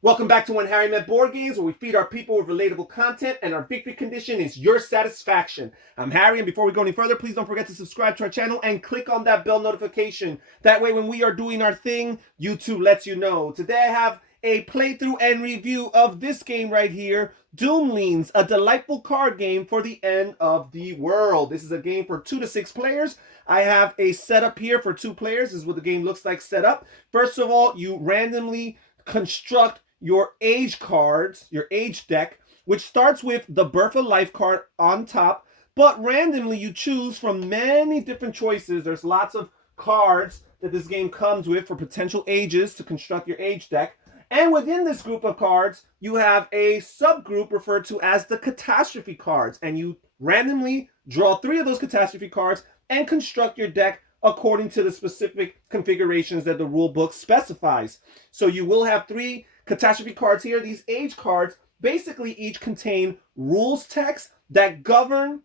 Welcome back to When Harry Met Board Games, where we feed our people with relatable content and our victory condition is your satisfaction. I'm Harry, and before we go any further, please don't forget to subscribe to our channel and click on that bell notification. That way, when we are doing our thing, YouTube lets you know. Today, I have a playthrough and review of this game right here, Doomlings, a delightful card game for the end of the world. This is a game for 2 to 6 players. I have a setup here for 2 players. This is what the game looks like set up. First of all, you randomly construct your age cards, your age deck, which starts with the Birth of Life card on top, but randomly you choose from many different choices. There's lots of cards that this game comes with for potential ages to construct your age deck. And within this group of cards, you have a subgroup referred to as the catastrophe cards. And you randomly draw 3 of those catastrophe cards and construct your deck according to the specific configurations that the rule book specifies. So you will have 3 catastrophe cards here. These age cards basically each contain rules text that govern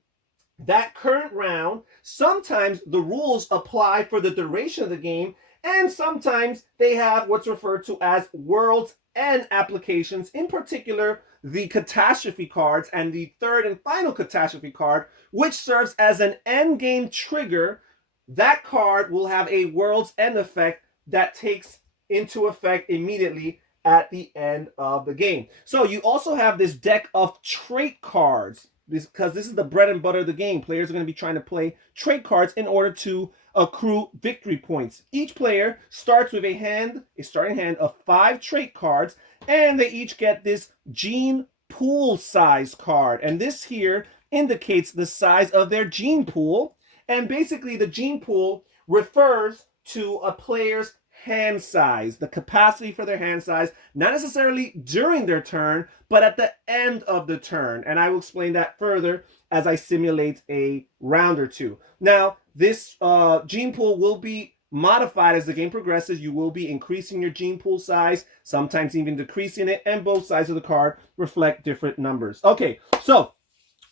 that current round. Sometimes the rules apply for the duration of the game, and sometimes they have what's referred to as world's end applications, in particular the catastrophe cards and the third and final catastrophe card, which serves as an end game trigger. That card will have a world's end effect that takes into effect immediately at the end of the game. So you also have this deck of trait cards, because this is the bread and butter of the game. Players are going to be trying to play trait cards in order to accrue victory points. Each player starts with a starting hand of 5 trait cards, and they each get this gene pool size card. And this here indicates the size of their gene pool. And basically the gene pool refers to a player's hand size, the capacity for their hand size, not necessarily during their turn, but at the end of the turn. And I will explain that further as I simulate a round or two. Now, this gene pool will be modified as the game progresses. You will be increasing your gene pool size, sometimes even decreasing it, and both sides of the card reflect different numbers. Okay, so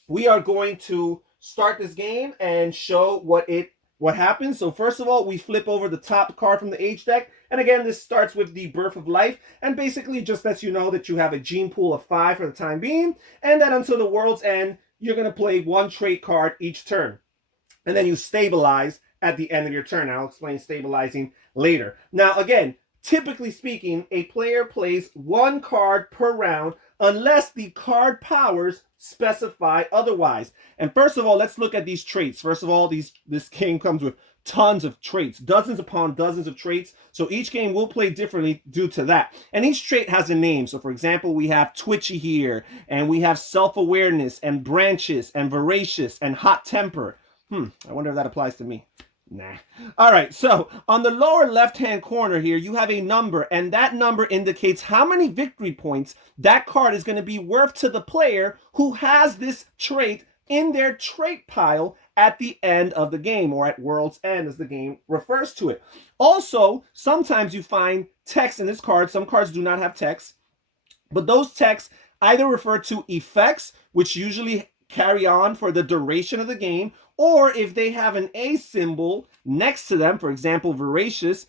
we are going to start this game and show what happens. So first of all, we flip over the top card from the age deck. And again, this starts with the Birth of Life. And basically just lets you know that you have a gene pool of 5 for the time being. And that until the world's end, you're going to play 1 trait card each turn. And then you stabilize at the end of your turn. I'll explain stabilizing later. Now, again, typically speaking, a player plays 1 card per round unless the card powers specify otherwise. And first of all, let's look at these traits. First of all, this game comes with tons of traits, dozens upon dozens of traits. So each game will play differently due to that. And each trait has a name. So for example, we have twitchy here, and we have self-awareness, and branches, and voracious, and hot temper. I wonder if that applies to me. Nah. All right, so on the lower left-hand corner here, you have a number, and that number indicates how many victory points that card is going to be worth to the player who has this trait in their trait pile at the end of the game, or at world's end as the game refers to it. Also, sometimes you find text in this card. Some cards do not have text, but those texts either refer to effects, which usually carry on for the duration of the game, or if they have an A symbol next to them, for example, voracious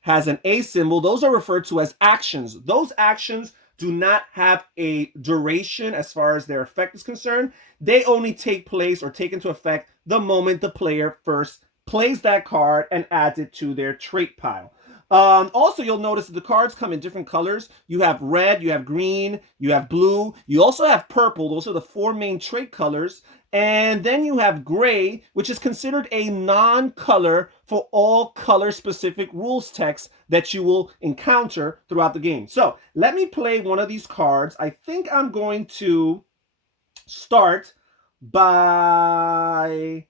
has an A symbol, those are referred to as actions. Those actions do not have a duration as far as their effect is concerned. They only take place or take into effect the moment the player first plays that card and adds it to their trait pile. Also, you'll notice that the cards come in different colors. You have red, you have green, you have blue. You also have purple. Those are the 4 main trait colors. And then you have gray, which is considered a non-color for all color-specific rules text that you will encounter throughout the game. So let me play one of these cards. I think I'm going to start by...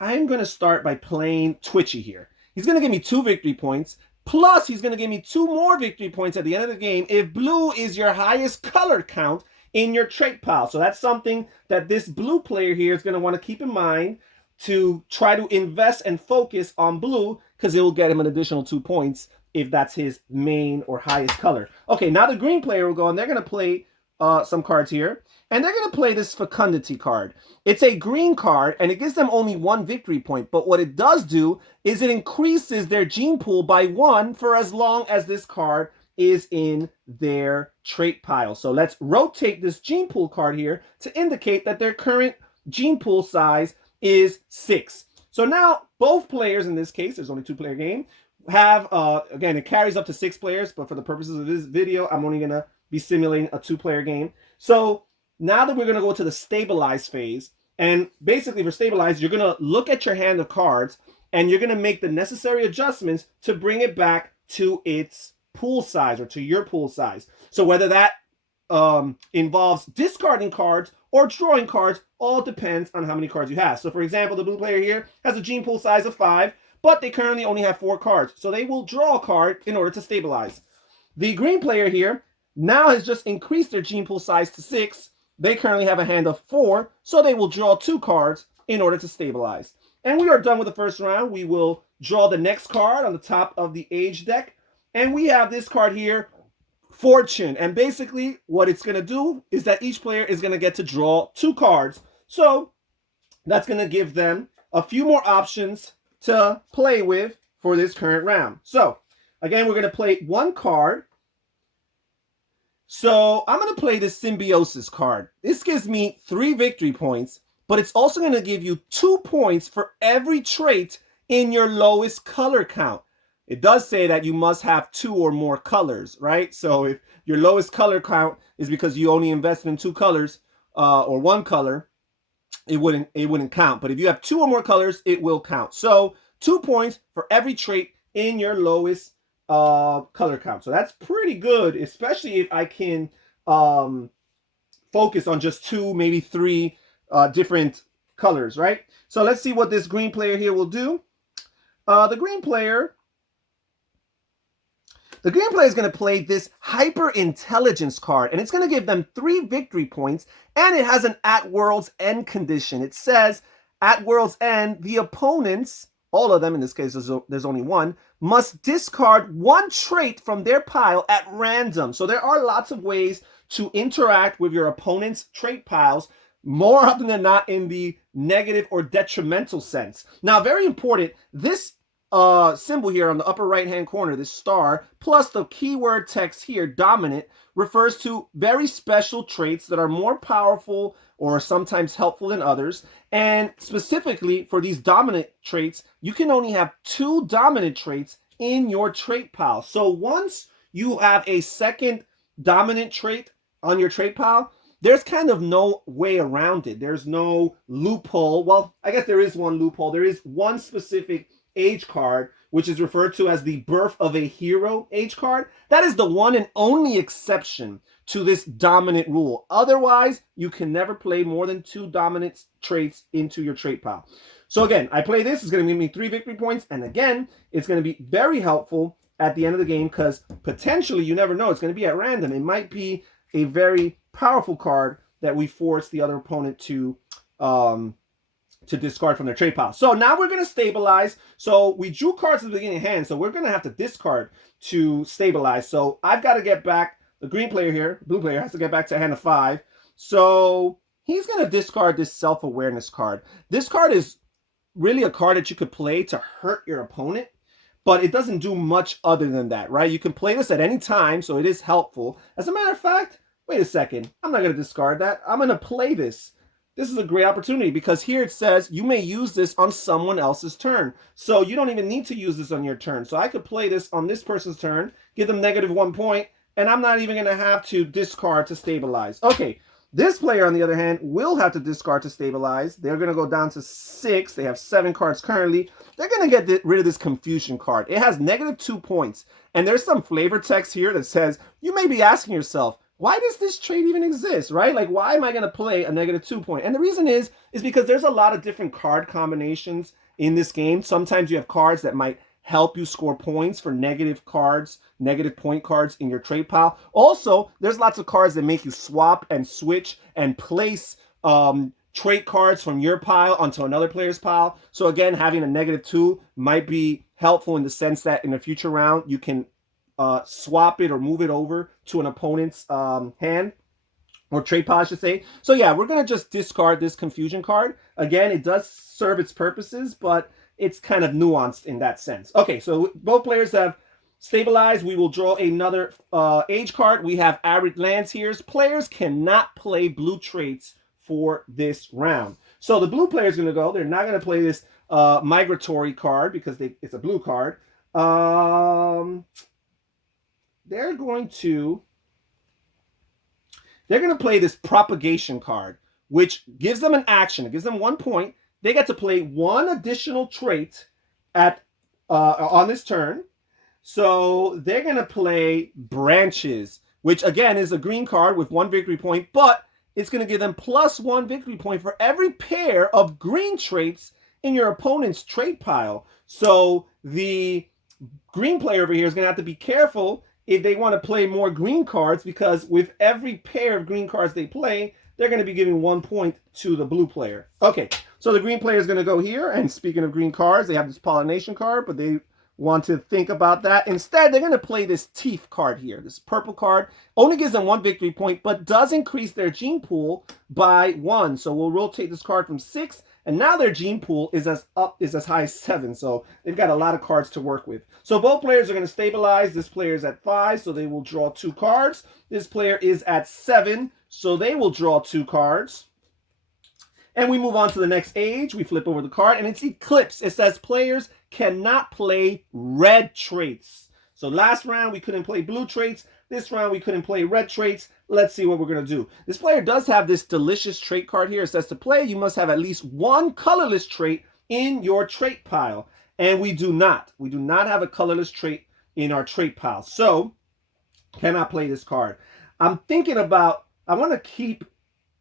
I'm going to start by playing Twitchy here. He's going to give me 2 victory points, plus he's going to give me 2 more victory points at the end of the game if blue is your highest color count in your trait pile. So that's something that this blue player here is going to want to keep in mind to try to invest and focus on blue, because it will get him an additional 2 points if that's his main or highest color. Okay, now the green player will go, and they're going to play some cards here, and they're going to play this Fecundity card. It's a green card, and it gives them only 1 victory point, but what it does do is it increases their gene pool by 1 for as long as this card is in their trait pile. So let's rotate this gene pool card here to indicate that their current gene pool size is 6. So now both players, in this case, there's only 2-player game, have, again, it carries up to 6 players, but for the purposes of this video, I'm only going to be simulating a 2-player game. So now that we're going to go to the stabilize phase, and basically for stabilize, you're going to look at your hand of cards, and you're going to make the necessary adjustments to bring it back to its pool size, or to your pool size. So whether that involves discarding cards or drawing cards, all depends on how many cards you have. So for example, the blue player here has a gene pool size of 5, but they currently only have 4 cards. So they will draw a card in order to stabilize. The green player here now has just increased their gene pool size to 6. They currently have a hand of 4, so they will draw 2 cards in order to stabilize. And we are done with the first round. We will draw the next card on the top of the age deck. And we have this card here, Fortune. And basically what it's going to do is that each player is going to get to draw 2 cards. So that's going to give them a few more options to play with for this current round. So again, we're going to play 1 card. So I'm going to play this Symbiosis card. This gives me 3 victory points, but it's also going to give you 2 points for every trait in your lowest color count. It does say that you must have 2 or more colors, right? So if your lowest color count is because you only invested in 2 colors or 1 color, it wouldn't count. But if you have 2 or more colors, it will count. So 2 points for every trait in your lowest color count. So that's pretty good, especially if I can focus on just 2, maybe 3 different colors, right? So let's see what this green player here will do. The green player is going to play this Hyper Intelligence card, and it's going to give them 3 victory points, and it has an at world's end condition. It says, at world's end, the opponents, all of them, in this case there's only 1, must discard 1 trait from their pile at random. So there are lots of ways to interact with your opponent's trait piles, more often than not in the negative or detrimental sense. Now, very important, this symbol here on the upper right hand corner, this star, plus the keyword text here, dominant, refers to very special traits that are more powerful or sometimes helpful than others. And specifically for these dominant traits, you can only have 2 dominant traits in your trait pile. So once you have a second dominant trait on your trait pile, there's kind of no way around it. There's no loophole. Well, I guess there is one loophole. There is one specific age card, which is referred to as the Birth of a Hero age card. That is the one and only exception to this dominant rule. Otherwise, you can never play more than 2 dominant traits into your trait pile. So again, I play this. It's going to give me 3 victory points. And again, it's going to be very helpful at the end of the game because potentially, you never know, it's going to be at random. It might be a very powerful card that we force the other opponent to discard from their trait pile. So now we're going to stabilize. So we drew cards at the beginning of hand, so we're going to have to discard to stabilize. So I've got to get back, the green player here, blue player has to get back to a hand of 5. So he's going to discard this self-awareness card. This card is really a card that you could play to hurt your opponent, but it doesn't do much other than that, right? You can play this at any time, so it is helpful. As a matter of fact, wait a second, I'm not going to discard that. I'm going to play this. This is a great opportunity because here it says you may use this on someone else's turn. So you don't even need to use this on your turn. So I could play this on this person's turn, give them -1 point, and I'm not even going to have to discard to stabilize. Okay, this player, on the other hand, will have to discard to stabilize. They're going to go down to 6. They have 7 cards currently. They're going to get rid of this Confusion card. It has -2 points. And there's some flavor text here that says, you may be asking yourself, why does this trait even exist, right? Like, why am I going to play a -2 point? And the reason is because there's a lot of different card combinations in this game. Sometimes you have cards that might help you score points for negative cards, negative point cards in your trait pile. Also, there's lots of cards that make you swap and switch and place trait cards from your pile onto another player's pile. So again, having a -2 might be helpful in the sense that in a future round, you can swap it or move it over to an opponent's hand. or trait pile, I should say. So yeah, we're going to just discard this confusion card. Again, it does serve its purposes, but it's kind of nuanced in that sense. Okay, so both players have stabilized. We will draw another age card. We have arid lands here. Players cannot play blue traits for this round. So the blue player is going to go. They're not going to play this migratory card because it's a blue card. They're going to play this propagation card, which gives them an action. It gives them 1 point. They get to play one additional trait at on this turn. So they're going to play branches, which again is a green card with 1 victory point, but it's going to give them +1 victory point for every pair of green traits in your opponent's trait pile. So the green player over here is going to have to be careful if they want to play more green cards, because with every pair of green cards they play, they're going to be giving 1 point to the blue player. Okay, so the green player is going to go here, and speaking of green cards, they have this pollination card, but they want to think about that. Instead, they're going to play this teeth card here. This purple card only gives them 1 victory point, but does increase their gene pool by 1. So we'll rotate this card from 6, and now their gene pool is as high as 7. So they've got a lot of cards to work with. So both players are going to stabilize. This player is at 5, so they will draw 2 cards. This player is at 7, so they will draw 2 cards. And we move on to the next age. We flip over the card, and it's Eclipse. It says players cannot play red traits. So last round, we couldn't play blue traits. This round, we couldn't play red traits. Let's see what we're going to do. This player does have this delicious trait card here. It says to play, you must have at least 1 colorless trait in your trait pile. And we do not. We do not have a colorless trait in our trait pile. So, cannot play this card. I'm thinking about, I want to keep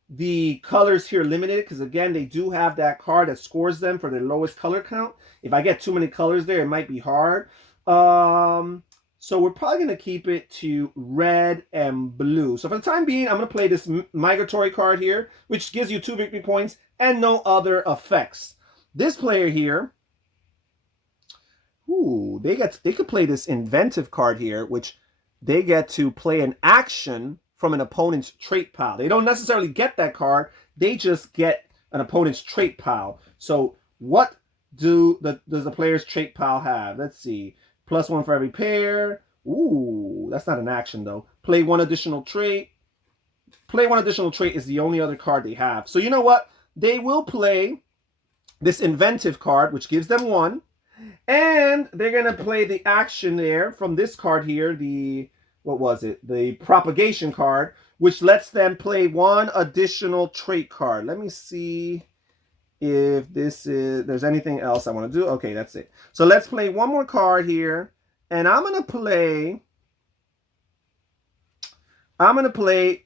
the colors here limited, because again, they do have that card that scores them for their lowest color count. If I get too many colors there, it might be hard. So we're probably going to keep it to red and blue. So for the time being, I'm going to play this migratory card here, which gives you 2 victory points and no other effects. This player here, ooh, they could play this inventive card here, which they get to play an action from an opponent's trait pile. They don't necessarily get that card. They just get an opponent's trait pile. So what does the player's trait pile have? Let's see. +1 for every pair. Ooh, that's not an action though. Play 1 additional trait. Play 1 additional trait is the only other card they have. So you know what? They will play this inventive card, which gives them 1. And they're going to play the action there from this card here, the, what was it? The propagation card, which lets them play 1 additional trait card. Let me see if there's anything else I want to do. Okay, that's it. So let's play 1 more card here, and I'm going to play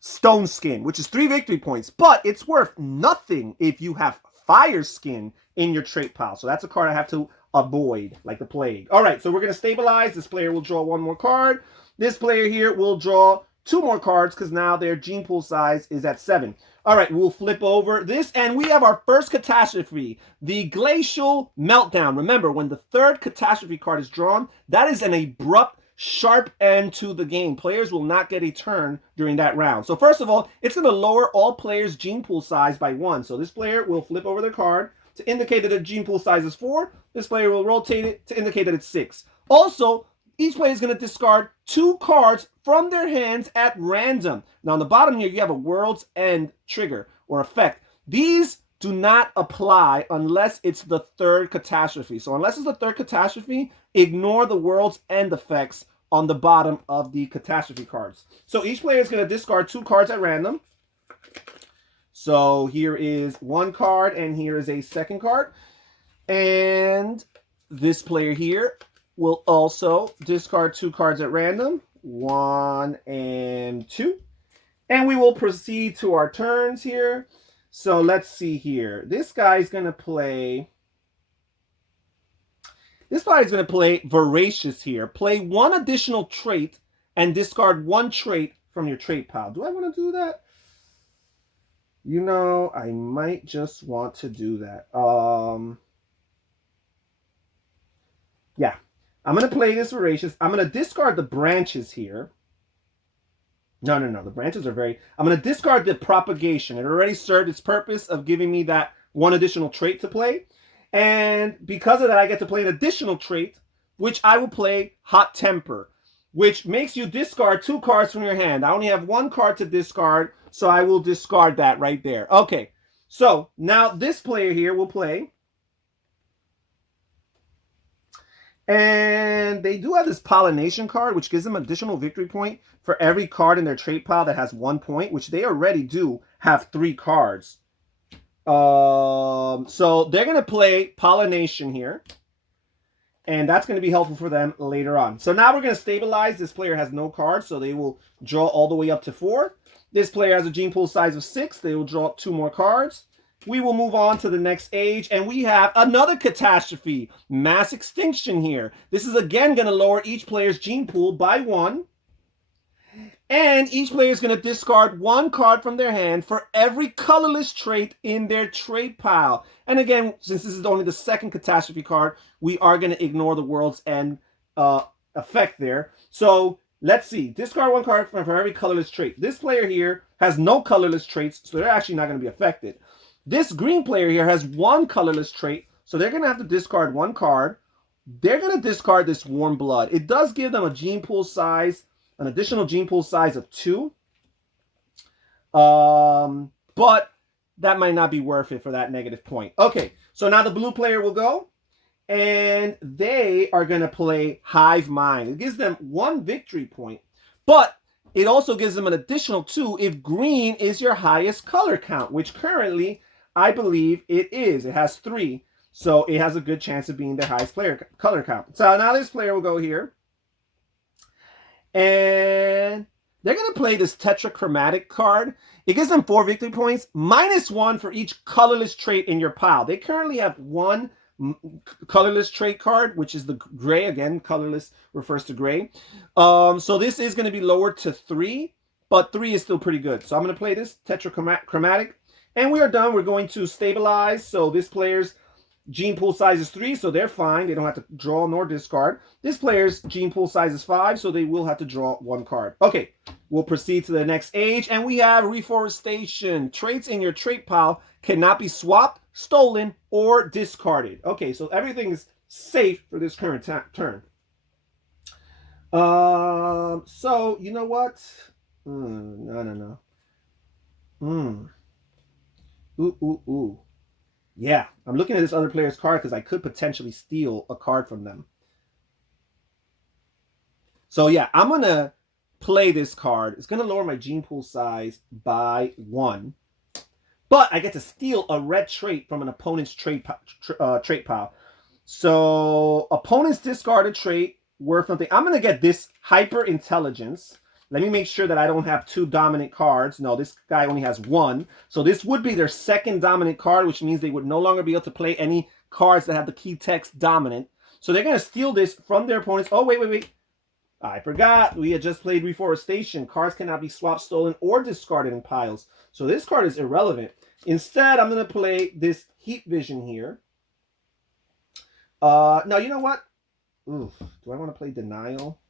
Stone Skin, which is 3 victory points, but it's worth nothing if you have Fire Skin in your trait pile. So that's a card I have to avoid like the plague. All right, so we're going to stabilize. This player will draw 1 more card. This player here will draw 2 more cards because now their gene pool size is at 7. All right, we'll flip over this, and we have our first catastrophe, the Glacial Meltdown. Remember, when the 3rd catastrophe card is drawn, that is an abrupt, sharp end to the game. Players will not get a turn during that round. So first of all, it's going to lower all players' gene pool size by 1. So this player will flip over their card to indicate that their gene pool size is 4. This player will rotate it to indicate that it's 6. Also, each player is going to discard 2 cards from their hands at random. Now, on the bottom here, you have a World's End trigger or effect. These do not apply unless it's the 3rd catastrophe. So unless it's the 3rd catastrophe, ignore the World's End effects on the bottom of the catastrophe cards. So each player is going to discard 2 cards at random. So here is 1 card, and here is a 2nd card. And this player here will also discard 2 cards at random, 1 and 2. And we will proceed to our turns here. So let's see here. This guy's going to play... This guy's going to play Voracious here. Play 1 additional trait and discard 1 trait from your trait pile. Do I want to do that? You know, I might just want to do that. Yeah. I'm going to play this Voracious. I'm going to discard the branches here. No, no, no. The branches are very... I'm going to discard the propagation. It already served its purpose of giving me that one additional trait to play. And because of that, I get to play an additional trait, which I will play Hot Temper, which makes you discard 2 cards from your hand. I only have 1 card to discard, so I will discard that right there. Okay, so now this player here will play. And they do have this pollination card, which gives them additional victory point for every card in their trait pile that has 1 point, which they already do have 3 cards. So they're going to play pollination here. And that's going to be helpful for them later on. So now we're going to stabilize. This player has no cards, so they will draw all the way up to 4. This player has a gene pool size of 6. They will draw 2 more cards. We will move on to the next age, and we have another catastrophe, mass extinction here. This is again going to lower each player's gene pool by 1. And each player is going to discard 1 card from their hand for every colorless trait in their trait pile. And again, since this is only the 2nd catastrophe card, we are going to ignore the World's End effect there. So let's see. Discard 1 card for every colorless trait. This player here has no colorless traits, so they're actually not going to be affected. This green player here has 1 colorless trait, so they're going to have to discard 1 card. They're going to discard this Warm Blood. It does give them a gene pool size, an additional gene pool size of 2. But that might not be worth it for that negative point. Okay, so now the blue player will go, and they are going to play Hive Mind. It gives them 1 victory point, but it also gives them an additional 2 if green is your highest color count, which currently I believe it is. It has 3, so it has a good chance of being their highest color count. So now this player will go here, and they're going to play this tetrachromatic card. It gives them 4 victory points, -1 for each colorless trait in your pile. They currently have 1 colorless trait card, which is the gray. Again, colorless refers to gray. So this is going to be lowered to 3, but 3 is still pretty good. So I'm going to play this tetrachromatic, and we are done. We're going to stabilize. So this player's gene pool size is 3, so they're fine. They don't have to draw nor discard. This player's gene pool size is 5, so they will have to draw 1 card. Okay, we'll proceed to the next age, and we have reforestation. Traits in your trait pile cannot be swapped, stolen, or discarded. Okay, so everything is safe for this current turn. So, you know what? No. Ooh. Yeah, I'm looking at this other player's card because I could potentially steal a card from them. So yeah, I'm going to play this card. It's going to lower my gene pool size by 1. But I get to steal a red trait from an opponent's trait pile. So opponents discard a trait worth something. I'm going to get this hyper intelligence. Let me make sure that I don't have 2 dominant cards. No, this guy only has 1. So this would be their 2nd dominant card, which means they would no longer be able to play any cards that have the key text dominant. So they're going to steal this from their opponents. Oh, wait. I forgot. We had just played Reforestation. Cards cannot be swapped, stolen, or discarded in piles. So this card is irrelevant. Instead, I'm going to play this Heat Vision here. Now, you know what? Oof, do I want to play Denial?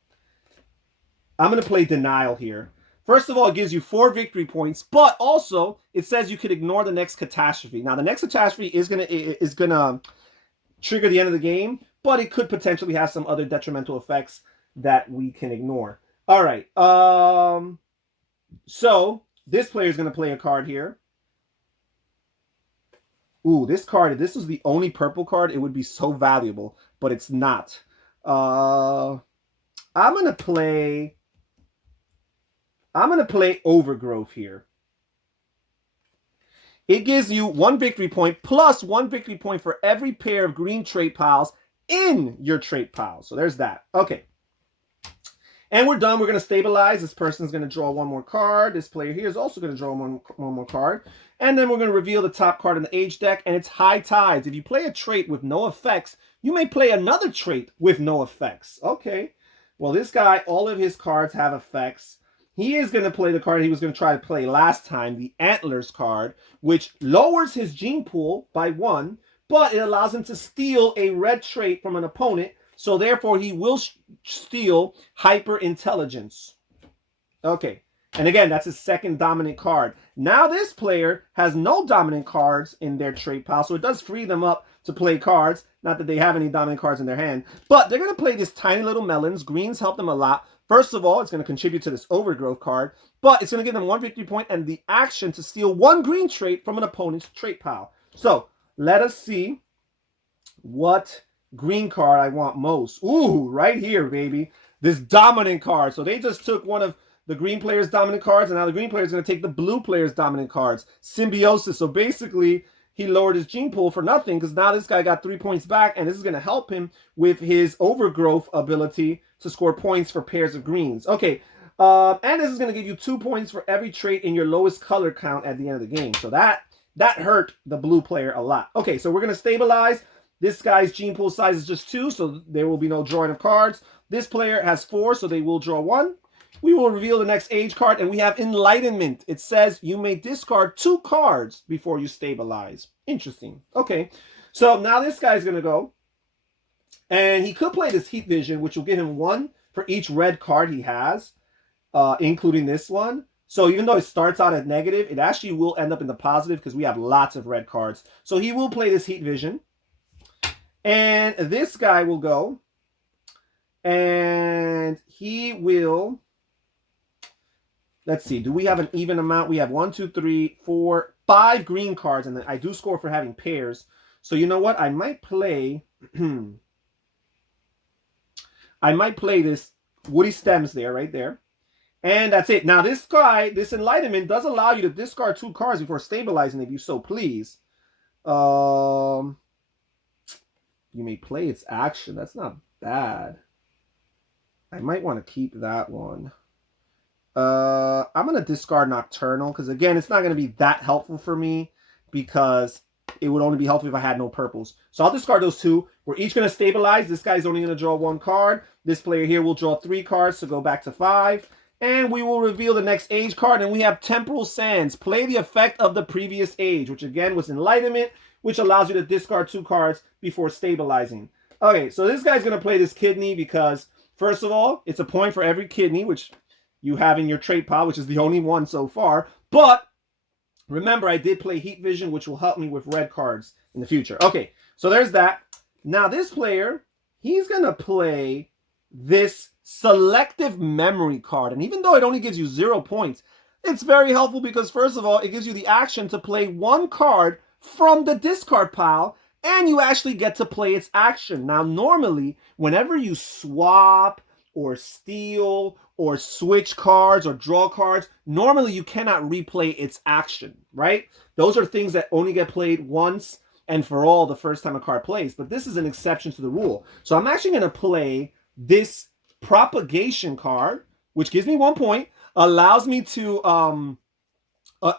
I'm going to play Denial here. First of all, it gives you 4 victory points, but also it says you could ignore the next catastrophe. Now, the next catastrophe is gonna trigger the end of the game, but it could potentially have some other detrimental effects that we can ignore. All right. So this player is going to play a card here. Ooh, this card, if this was the only purple card, it would be so valuable, but it's not. I'm going to play Overgrowth here. It gives you 1 victory point plus 1 victory point for every pair of green trait piles in your trait pile. So there's that. Okay. And we're done. We're going to stabilize. This person's going to draw 1 more card. This player here is also going to draw one more card. And then we're going to reveal the top card in the age deck, and it's High Tides. If you play a trait with no effects, you may play another trait with no effects. Okay. Well, this guy, all of his cards have effects. He is going to play the card he was going to try to play last time, the Antlers card, which lowers his gene pool by 1, but it allows him to steal a red trait from an opponent. So therefore, he will steal Hyper Intelligence. Okay. And again, that's his second dominant card. Now this player has no dominant cards in their trait pile, so it does free them up to play cards. Not that they have any dominant cards in their hand, but they're going to play this tiny little melons. Greens help them a lot. First of all, it's going to contribute to this overgrowth card, but it's going to give them 1 victory point and the action to steal 1 green trait from an opponent's trait pile. So let us see what green card I want most. Ooh, right here, baby. This dominant card. So they just took one of the green player's dominant cards, and now the green player is going to take the blue player's dominant cards. Symbiosis. So basically, he lowered his gene pool for nothing because now this guy got 3 points back, and this is going to help him with his overgrowth ability to score points for pairs of greens. Okay, and this is going to give you 2 points for every trait in your lowest color count at the end of the game. So that hurt the blue player a lot. Okay, so we're going to stabilize. This guy's gene pool size is just 2, so there will be no drawing of cards. This player has 4, so they will draw 1. We will reveal the next age card, and we have Enlightenment. It says you may discard 2 cards before you stabilize. Interesting. Okay, so now this guy's going to go, and he could play this Heat Vision, which will give him 1 for each red card he has, including this one. So even though it starts out at negative, it actually will end up in the positive because we have lots of red cards. So he will play this Heat Vision. And this guy will go, and he will, let's see, do we have an even amount? We have 1, 2, 3, 4, 5 green cards, and then I do score for having pairs. So you know what? I might play, this Woody Stems there, right there. And that's it. Now this guy, this Enlightenment, does allow you to discard 2 cards before stabilizing if you so please. You may play its action. That's not bad. I might want to keep that one. I'm going to discard Nocturnal because, again, it's not going to be that helpful for me because it would only be helpful if I had no purples. So I'll discard those 2. We're each going to stabilize. This guy's only going to draw 1 card. This player here will draw 3 cards to go back to 5. And we will reveal the next age card. And we have Temporal Sands. Play the effect of the previous age, which, again, was Enlightenment, which allows you to discard 2 cards before stabilizing. Okay, so this guy's going to play this kidney because, first of all, it's a point for every kidney, which you have in your trait pile, which is the only one so far. But remember, I did play Heat Vision, which will help me with red cards in the future. Okay, so there's that. Now this player, he's going to play this Selective Memory card. And even though it only gives you 0 points, it's very helpful because, first of all, it gives you the action to play 1 card from the discard pile, and you actually get to play its action. Now, normally, whenever you swap or steal or switch cards or draw cards, normally you cannot replay its action, right? Those are things that only get played once and for all the first time a card plays, but this is an exception to the rule. So I'm actually going to play this Propagation card, which gives me 1 point, allows me to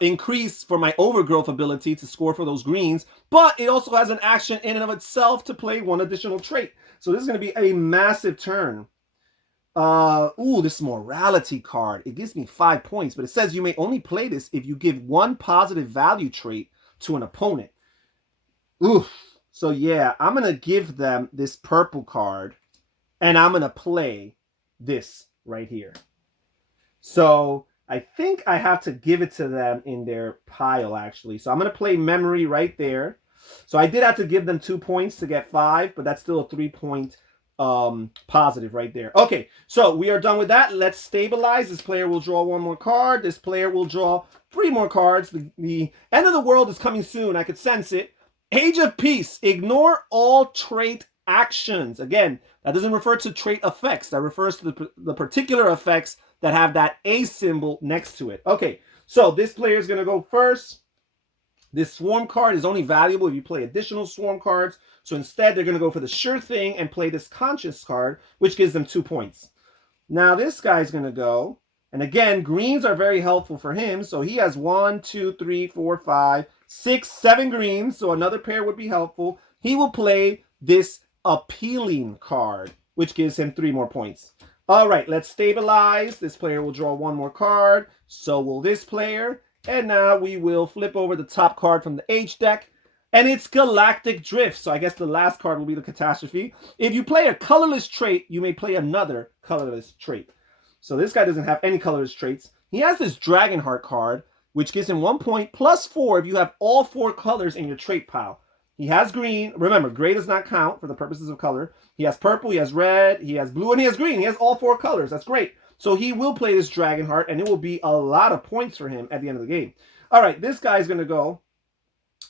increase for my overgrowth ability to score for those greens, but it also has an action in and of itself to play 1 additional trait. So this is going to be a massive turn. Ooh, this Morality card. It gives me 5 points, but it says you may only play this if you give 1 positive value trait to an opponent. Oof. So yeah, I'm going to give them this purple card, and I'm going to play this right here. So I think I have to give it to them in their pile, actually. So I'm going to play Memory right there. So I did have to give them 2 points to get 5, but that's still a 3-point positive right there. Okay, so we are done with that. Let's stabilize. This player will draw 1 more card. This player will draw 3 more cards. The end of the world is coming soon. I could sense it. Age of Peace. Ignore all trait actions. Again, that doesn't refer to trait effects. That refers to the particular effects that have that A symbol next to it. Okay, so this player is going to go first. This Swarm card is only valuable if you play additional Swarm cards. So instead, they're going to go for the sure thing and play this Conscious card, which gives them 2 points. Now this guy's going to go. And again, greens are very helpful for him. So he has 1, 2, 3, 4, 5, 6, 7 greens. So another pair would be helpful. He will play this Appealing card, which gives him 3 more points. All right, let's stabilize. This player will draw 1 more card. So will this player. And now we will flip over the top card from the H deck. And it's Galactic Drift. So I guess the last card will be the Catastrophe. If you play a colorless trait, you may play another colorless trait. So this guy doesn't have any colorless traits. he has this Dragonheart card, which gives him 1 point plus 4 if you have all 4 colors in your trait pile. He has green. Remember, gray does not count for the purposes of color. He has purple, he has red, he has blue, and he has green. He has all 4 colors. That's great. So he will play this Dragonheart, and it will be a lot of points for him at the end of the game. All right, this guy's going to go.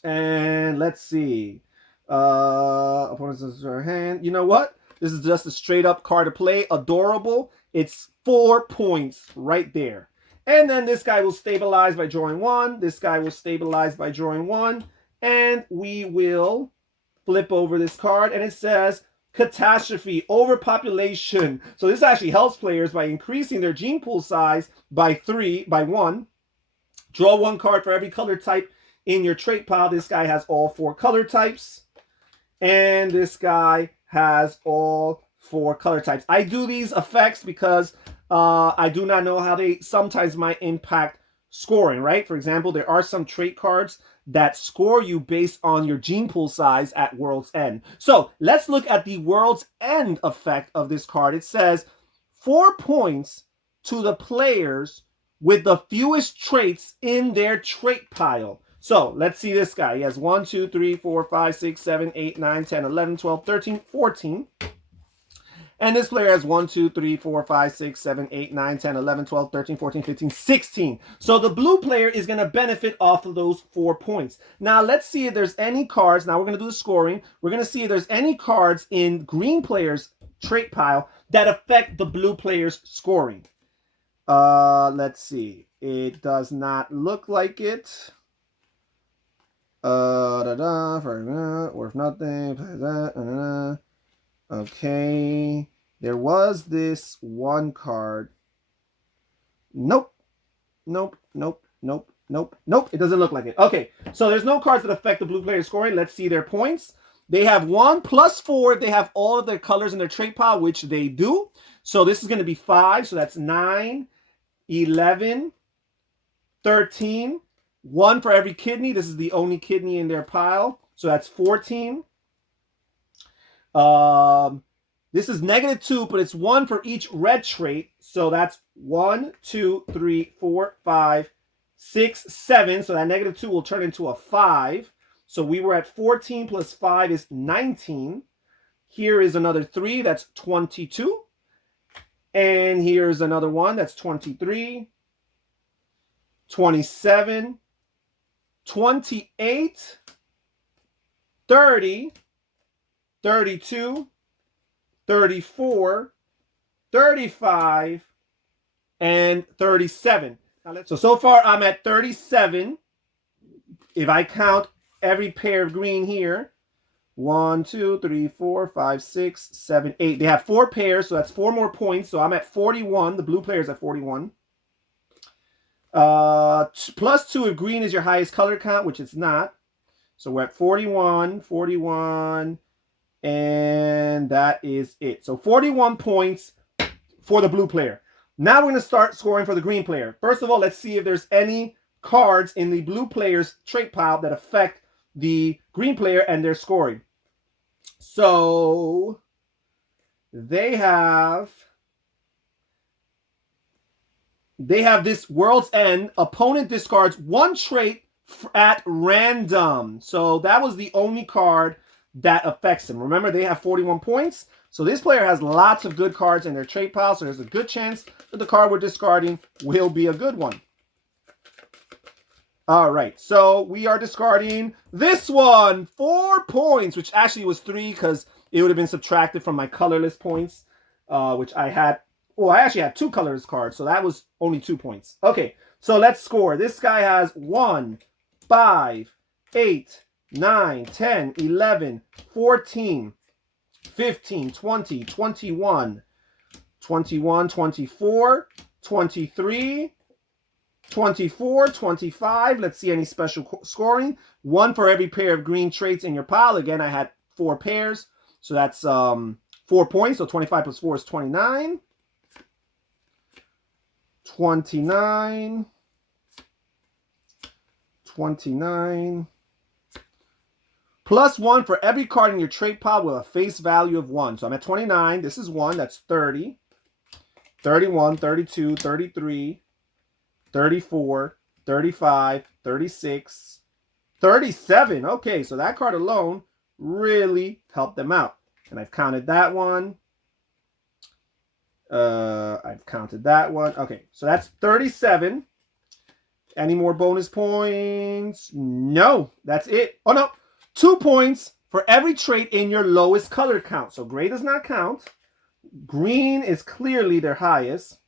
And let's see. Opponent's in our hand. You know what? This is just a straight up card to play. Adorable. It's 4 points right there. And then this guy will stabilize by drawing 1. This guy will stabilize by drawing 1. And we will flip over this card. And it says catastrophe, overpopulation. So this actually helps players by increasing their gene pool size by 1. Draw 1 card for every color type in your trait pile. This guy has all 4 color types. And this guy has all 4 color types. I do these effects because I do not know how they sometimes might impact scoring, right? For example, there are some trait cards that score you based on your gene pool size at World's End. So let's look at the World's End effect of this card. It says 4 points to the players with the fewest traits in their trait pile. So let's see this guy. He has 1, 2, 3, 4, 5, 6, 7, 8, 9, 10, 11, 12, 13, 14. And this player has 1, 2, 3, 4, 5, 6, 7, 8, 9, 10, 11, 12, 13, 14, 15, 16. So the blue player is going to benefit off of those 4 points. Now let's see if there's any cards. Now we're going to do the scoring. We're going to see if there's any cards in green player's trait pile that affect the blue player's scoring. Let's see. It does not look like it. Worth nothing. Okay. There was this 1 card. Nope. Nope. Nope. Nope. Nope. Nope. It doesn't look like it. Okay. So there's no cards that affect the blue player's scoring. Let's see their points. They have 1 plus 4 if they have all of their colors in their trait pile, which they do. So this is going to be 5. So that's 9, 11, 13. 1 for every kidney. This is the only kidney in their pile. So that's 14. This is -2, but it's 1 for each red trait. So that's 1, 2, 3, 4, 5, 6, 7. So that -2 will turn into a 5. So we were at 14 plus 5 is 19. Here is another 3. That's 22. And here's another one. That's 23. 27. 28, 30, 32, 34, 35, and 37. So far I'm at 37. If I count every pair of green here, 1, 2, 3, 4, 5, 6, 7, 8. They have 4 pairs, so that's 4 more points. So I'm at 41. The blue player's at 41. Plus 2 if green is your highest color count, which it's not. So we're at 41, 41, and that is it. So 41 points for the blue player. Now we're going to start scoring for the green player. First of all, let's see if there's any cards in the blue player's trait pile that affect the green player and their scoring. So they have this World's End. Opponent discards 1 trait at random. So that was the only card that affects him. Remember, they have 41 points. So this player has lots of good cards in their trait pile. So there's a good chance that the card we're discarding will be a good one. All right. So we are discarding this one. 4 points, which actually was 3 because it would have been subtracted from my colorless points, which I had. Well, I actually had 2 colorless cards, so that was only 2 points. Okay, so let's score. This guy has 1, 5, 8, 9, 10, 11, 14, 15, 20, 21, 21, 24, 23, 24, 25. Let's see any special scoring. 1 for every pair of green traits in your pile. Again, I had 4 pairs, so that's 4 points. So 25 plus 4 is 29. 29. 29. Plus 1 for every card in your trait pile with a face value of 1. So I'm at 29. This is 1. That's 30. 31, 32, 33, 34, 35, 36, 37. Okay, so that card alone really helped them out. And I've counted that one. I've counted that one. Okay, so that's 37. Any more bonus points? No, that's it. Oh, no. 2 points for every trait in your lowest color count. So gray does not count. Green is clearly their highest.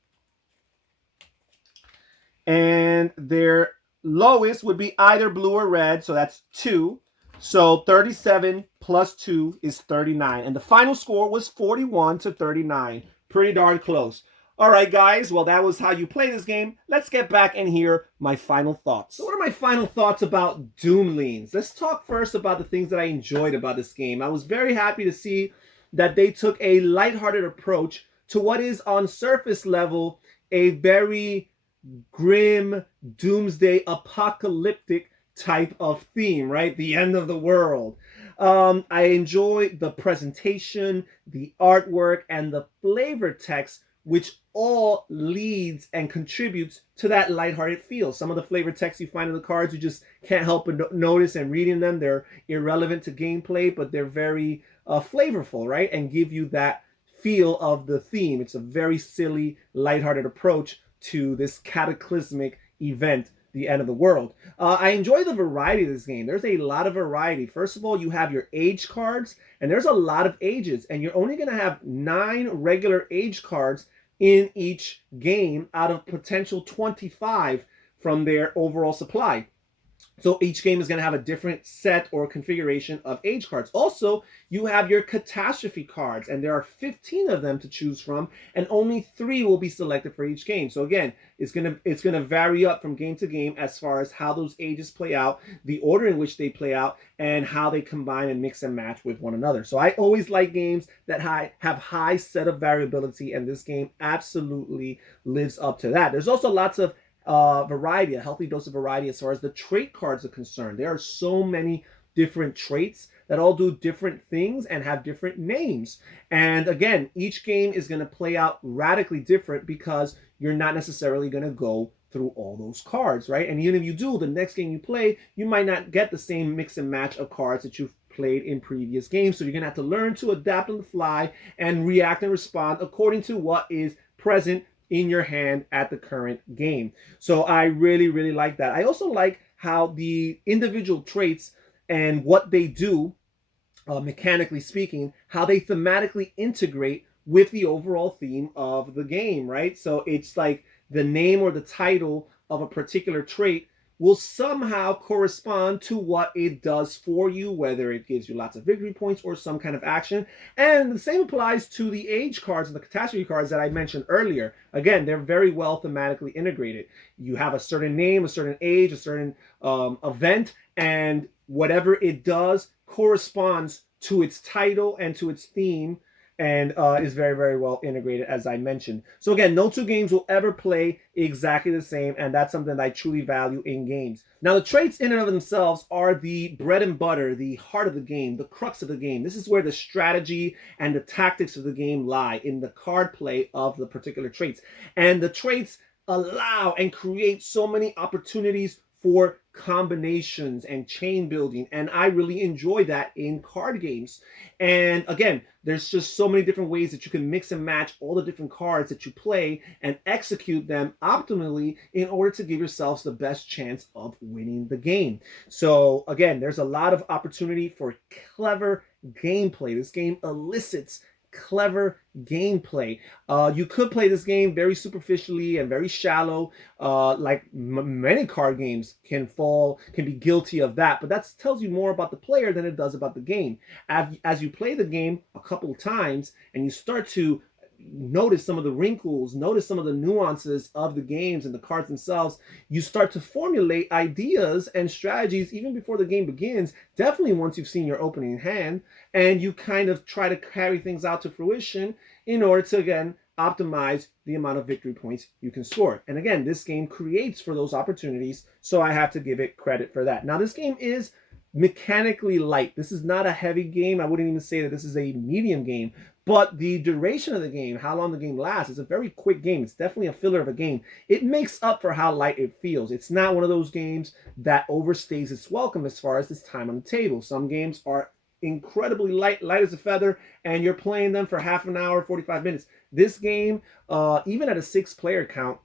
And their lowest would be either blue or red. So that's 2. So 37 plus 2 is 39. And the final score was 41 to 39. Pretty darn close. All right, guys. Well, that was how you play this game. Let's get back and hear my final thoughts. So what are my final thoughts about Doomlings? Let's talk first about the things that I enjoyed about this game. I was very happy to see that they took a lighthearted approach to what is on surface level a very grim, doomsday, apocalyptic type of theme, right? The end of the world. I enjoy the presentation, the artwork, and the flavor text, which all leads and contributes to that lighthearted feel. Some of the flavor text you find in the cards, you just can't help but notice, and reading them, they're irrelevant to gameplay, but they're very flavorful, right? And give you that feel of the theme. It's a very silly, lighthearted approach to this cataclysmic event, the end of the world. I enjoy the variety of this game. There's a lot of variety. First of all, you have your age cards, and there's a lot of ages, and you're only going to have 9 regular age cards in each game out of potential 25 from their overall supply. So each game is going to have a different set or configuration of age cards. Also, you have your catastrophe cards, and there are 15 of them to choose from, and only 3 will be selected for each game. So again, it's gonna vary up from game to game as far as how those ages play out, the order in which they play out, and how they combine and mix and match with one another. So I always like games that have high set of variability, and this game absolutely lives up to that. There's also lots of variety, a healthy dose of variety as far as the trait cards are concerned. There are so many different traits that all do different things and have different names. And again, each game is going to play out radically different because you're not necessarily going to go through all those cards, right? And even if you do, the next game you play, you might not get the same mix and match of cards that you've played in previous games. So you're going to have to learn to adapt on the fly and react and respond according to what is present in your hand at the current game. So I really, really like that. I also like how the individual traits and what they do, mechanically speaking, how they thematically integrate with the overall theme of the game, right? So it's like the name or the title of a particular trait will somehow correspond to what it does for you, whether it gives you lots of victory points or some kind of action. And the same applies to the age cards and the catastrophe cards that I mentioned earlier. Again, they're very well thematically integrated. You have a certain name, a certain age, a certain event, and whatever it does corresponds to its title and to its theme, and is very, very well integrated, as I mentioned. So again, no 2 games will ever play exactly the same, and that's something that I truly value in games. Now, the traits in and of themselves are the bread and butter, the heart of the game, the crux of the game. This is where the strategy and the tactics of the game lie, in the card play of the particular traits. And the traits allow and create so many opportunities for combinations and chain building, and I really enjoy that in card games. And again, there's just so many different ways that you can mix and match all the different cards that you play and execute them optimally in order to give yourselves the best chance of winning the game. So again, there's a lot of opportunity for clever gameplay. This game elicits clever gameplay. You could play this game very superficially and very shallow, like many card games can be guilty of that, but that tells you more about the player than it does about the game. As you play the game a couple of times and you start to notice some of the wrinkles, notice some of the nuances of the games and the cards themselves, you start to formulate ideas and strategies even before the game begins, definitely once you've seen your opening hand, and you kind of try to carry things out to fruition in order to, again, optimize the amount of victory points you can score. And again, this game creates for those opportunities, so I have to give it credit for that. Now, this game is mechanically light. This is not a heavy game. I wouldn't even say that this is a medium game, But the duration of the game, how long the game lasts, is a very quick game. It's definitely a filler of a game. It makes up for how light it feels. It's not one of those games that overstays its welcome as far as this time on the table. Some games are incredibly light as a feather, and you're playing them for half an hour, 45 minutes. This game, even at a 6-player count,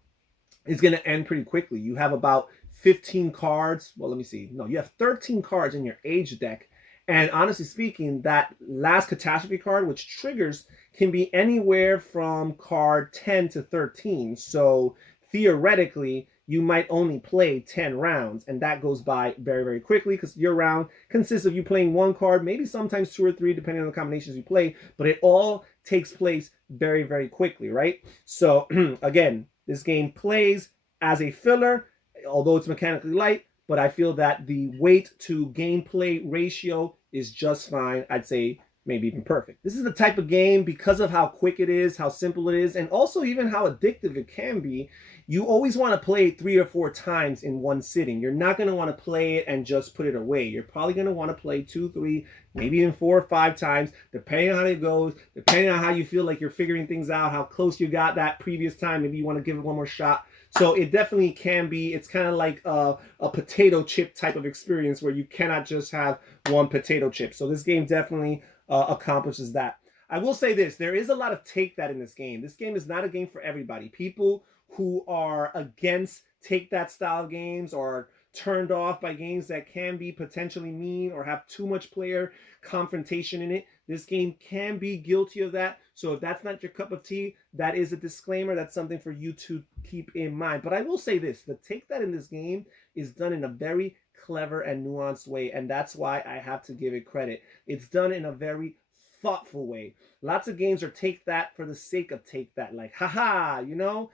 is going to end pretty quickly. You have about 15 cards. Well, let me see. No, you have 13 cards in your age deck. And honestly speaking, that last catastrophe card, which triggers, can be anywhere from card 10 to 13. So theoretically, you might only play 10 rounds, and that goes by very, very quickly because your round consists of you playing one card, maybe sometimes 2 or 3, depending on the combinations you play, but it all takes place very, very quickly, right? So again, this game plays as a filler, although it's mechanically light, but I feel that the weight to gameplay ratio is just fine. I'd say maybe even perfect. This is the type of game, because of how quick it is, how simple it is, and also even how addictive it can be, you always want to play it 3 or 4 times in one sitting. You're not going to want to play it and just put it away. You're probably going to want to play 2, 3, maybe even 4 or 5 times, depending on how it goes, depending on how you feel like you're figuring things out, how close you got that previous time. Maybe you want to give it one more shot. So it definitely can be, it's kind of like a potato chip type of experience where you cannot just have one potato chip. So this game definitely accomplishes that. I will say this, there is a lot of take that in this game. This game is not a game for everybody. People who are against take that style of games or turned off by games that can be potentially mean or have too much player confrontation in it, this game can be guilty of that. So if that's not your cup of tea, that is a disclaimer. That's something for you to keep in mind. But I will say this, the take that in this game is done in a very clever and nuanced way, and that's why I have to give it credit. It's done in a very thoughtful way. Lots of games are take that for the sake of take that, like haha, you know.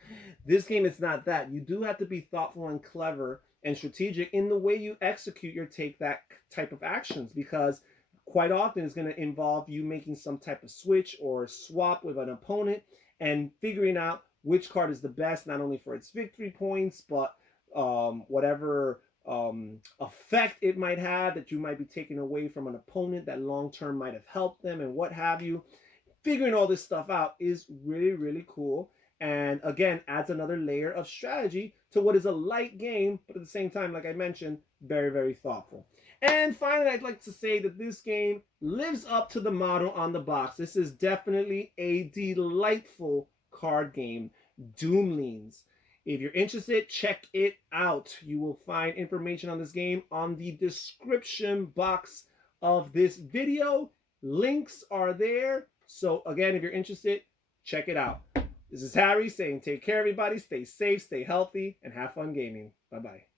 This game is not that. You do have to be thoughtful and clever and strategic in the way you execute your take that type of actions, because quite often it's going to involve you making some type of switch or swap with an opponent and figuring out which card is the best, not only for its victory points, but whatever effect it might have that you might be taking away from an opponent that long term might have helped them and what have you. Figuring all this stuff out is really, really cool. And again, adds another layer of strategy to what is a light game, but at the same time, like I mentioned, very, very thoughtful. And finally, I'd like to say that this game lives up to the motto on the box. This is definitely a delightful card game, Doomlings. If you're interested, check it out. You will find information on this game on the description box of this video. Links are there. So again, if you're interested, check it out. This is Harry saying take care, everybody. Stay safe, stay healthy, and have fun gaming. Bye-bye.